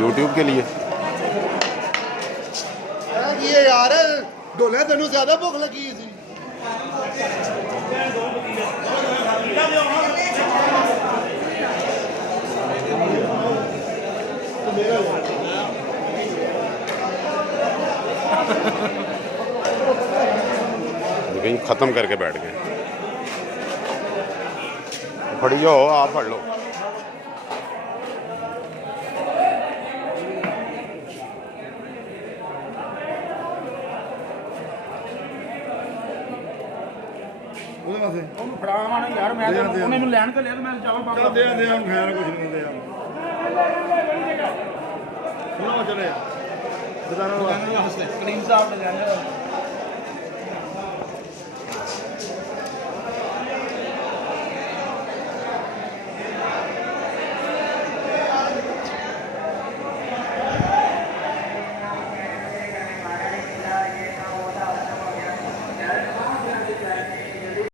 YouTube के लिए। ये यार ढोले तेन ज्यादा भुख लगी सी। लेकिन ख़त्म करके बैठ गए। फड़ी जाओ, आप फड़ लो। ਉਹਦੇ ਵਾਸਤੇ ਉਹਨੂੰ ਫੜਾਵਾਂ ਨਾ ਯਾਰ, ਮੈਂ ਤਾਂ ਉਹਨੇ ਨੂੰ ਲੈਣ ਤੇ ਲਿਆ ਤੇ ਮੈਂ ਚਾਵਲ ਪਾ ਚੱਲ ਦੇ ਦੇ ਹੁਣ ਖੈਰ ਕੁਝ ਨਹੀਂ ਹੁੰਦੇ ਆ ਸੁਣੋ ਚਲੇ ਦੁਕਾਨਾਂ ਵਾਸਤੇ ਕਰੀਮ ਸਾਹਿਬ ਨੇ ਲੈਣਾ।